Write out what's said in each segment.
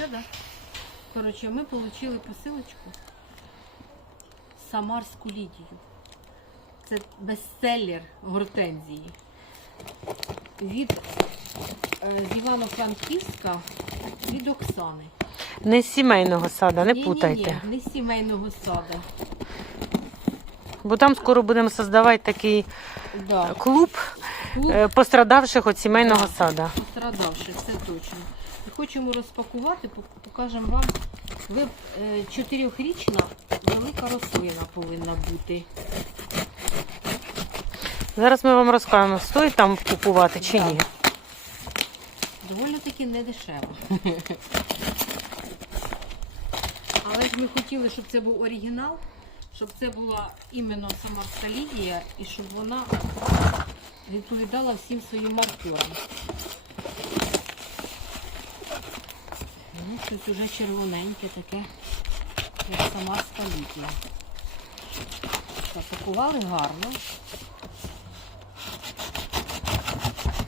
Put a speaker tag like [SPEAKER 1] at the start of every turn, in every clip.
[SPEAKER 1] Все, да? Коротше, ми отримали посилочку Самарську Лідію. Це бестселлер гортензії. Від е, з Івано-Франківська від Оксани.
[SPEAKER 2] Не з сімейного сада, не
[SPEAKER 1] Ні-ні-ні,
[SPEAKER 2] путайте.
[SPEAKER 1] Не з сімейного саду.
[SPEAKER 2] Бо там скоро будемо создавати такий
[SPEAKER 1] Да.
[SPEAKER 2] клуб
[SPEAKER 1] Клуб
[SPEAKER 2] е, пострадавших від сімейного
[SPEAKER 1] Да.
[SPEAKER 2] сада.
[SPEAKER 1] пострадавших, це точно. І хочемо розпакувати, покажемо вам. Ви е, чотирьохрічна велика рослина повинна бути.
[SPEAKER 2] Зараз ми вам розкажемо, стоїть там купувати чи ні.
[SPEAKER 1] Доволі таки не дешево. Але ж ми хотіли, щоб це був оригінал, щоб це була іменно самарська лідія і щоб вона відповідала всім своїм маркерам. Ну, щось уже червоненьке таке, як самарська лідія. Запакували гарно.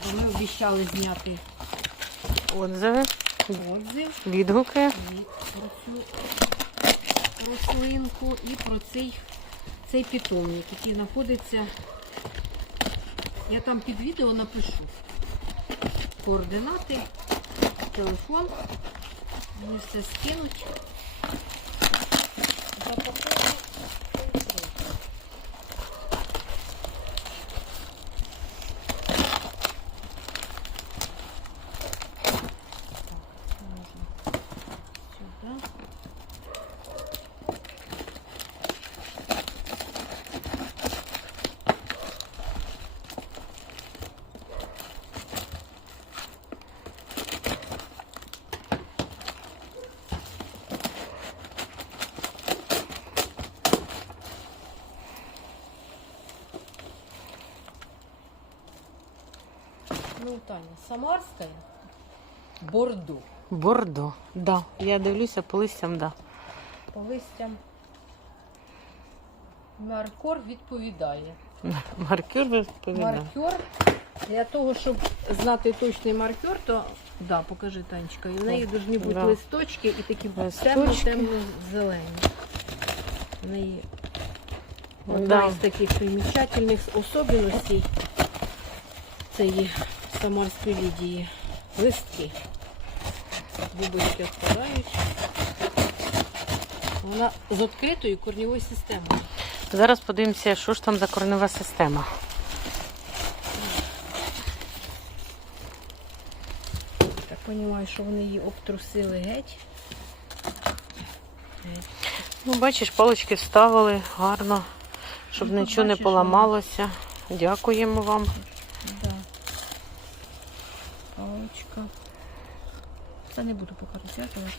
[SPEAKER 1] Бо Ми обіцяли зняти
[SPEAKER 2] Отзиви,
[SPEAKER 1] отзив
[SPEAKER 2] відгуки.
[SPEAKER 1] і про цю рослинку і про цей, цей питомник, який знаходиться. Я там під відео напишу координати, телефон. Мені все скинуть. Запаковую. Можна сюди. Таня, Самарская, Бордо.
[SPEAKER 2] Бордо. Да. Я дивлюся по листям, да.
[SPEAKER 1] По листям маркор відповідає.
[SPEAKER 2] Маркер відповідає.
[SPEAKER 1] Маркер для того, щоб знати точний маркер, то да, покажи Танечка. І в неї повинні бути
[SPEAKER 2] Да.
[SPEAKER 1] листочки і такі темно-темно-зелені. В неї одна
[SPEAKER 2] Да.
[SPEAKER 1] із таких примічательних особливостей цієї самарської лідії. Листки. Бубочки відпадають. Вона з відкритою корньовою системою.
[SPEAKER 2] Зараз подивимося, що ж там за коренева система.
[SPEAKER 1] Так розумію, що вони її обтрусили геть.
[SPEAKER 2] Ну, бачиш, палички вставили гарно, щоб
[SPEAKER 1] Ну, тут
[SPEAKER 2] нічого не поламалося. Дякуємо вам.
[SPEAKER 1] Да. Палочка. Це не буду поки розв'язувати.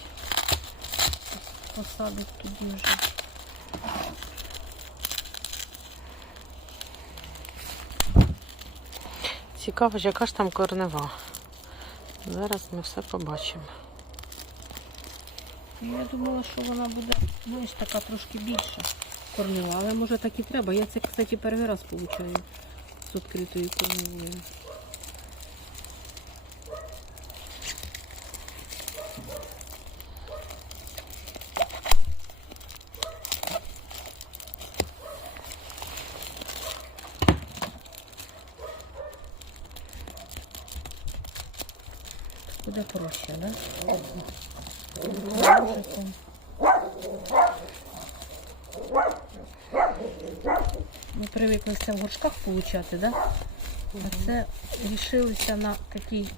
[SPEAKER 1] Посадок тоді вже.
[SPEAKER 2] Цікаво, яка ж там коренева. Зараз ми все побачимо.
[SPEAKER 1] Ну, Я думала, що вона буде, знаєш, така трошки більша корнева, але може так і треба. Я це, кстати, перший раз получаю з відкритою корневою. Буде проще, да? Ми привикли в горшках получати, да? А це рішилися на такій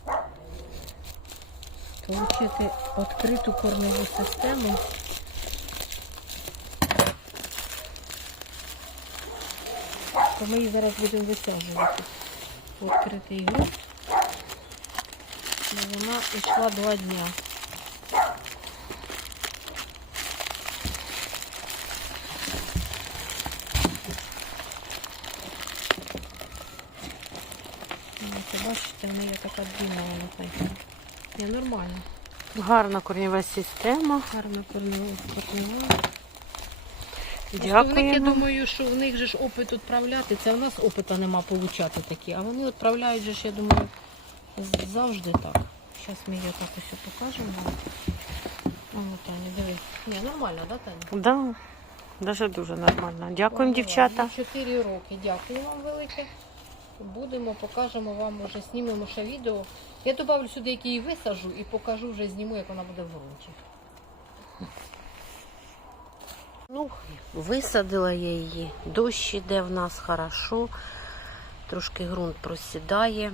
[SPEAKER 1] отримати відкриту корневу систему. То ми її зараз будемо висаджувати. Відкритий ґрунт. І Вона йшла два дня. Ну, бачите, в неї така длинна вона. Не нормально.
[SPEAKER 2] Гарна корнева система.
[SPEAKER 1] Гарно корнева. корнева. В я думаю, що в них же ж опит відправляти. Це у нас опита нема получати такі, а вони відправляють же ж, я думаю, завжди так. Зараз ми її так ось покажемо. вам. Ну, Таня, дивись. Ні, нормально, да, Таня?
[SPEAKER 2] Да, даже дуже нормально. Дякуємо, дівчата.
[SPEAKER 1] 4 роки. Дякую вам велике. Будемо, покажемо вам вже, знімемо ще відео. Я додавлю сюди, як її висажу, і покажу вже зніму, як вона буде в ґрунті. Ну, висадила я її. Дощ іде в нас хорошо. Трошки ґрунт просідає.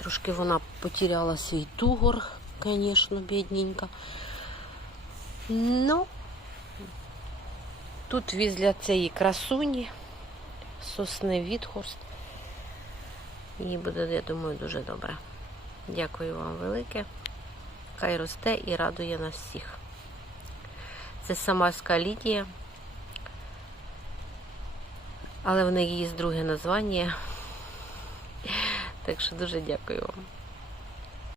[SPEAKER 1] Трошки вона потеряла свій тугор, звісно, бідненька. Ну, тут візля цієї красуні, сосни відхорст. Їй буде, я думаю, дуже добре. Дякую вам велике. Хай росте і радує нас всіх. Це самарська Лідія. Але в неї є друге названня. Так що дуже дякую вам.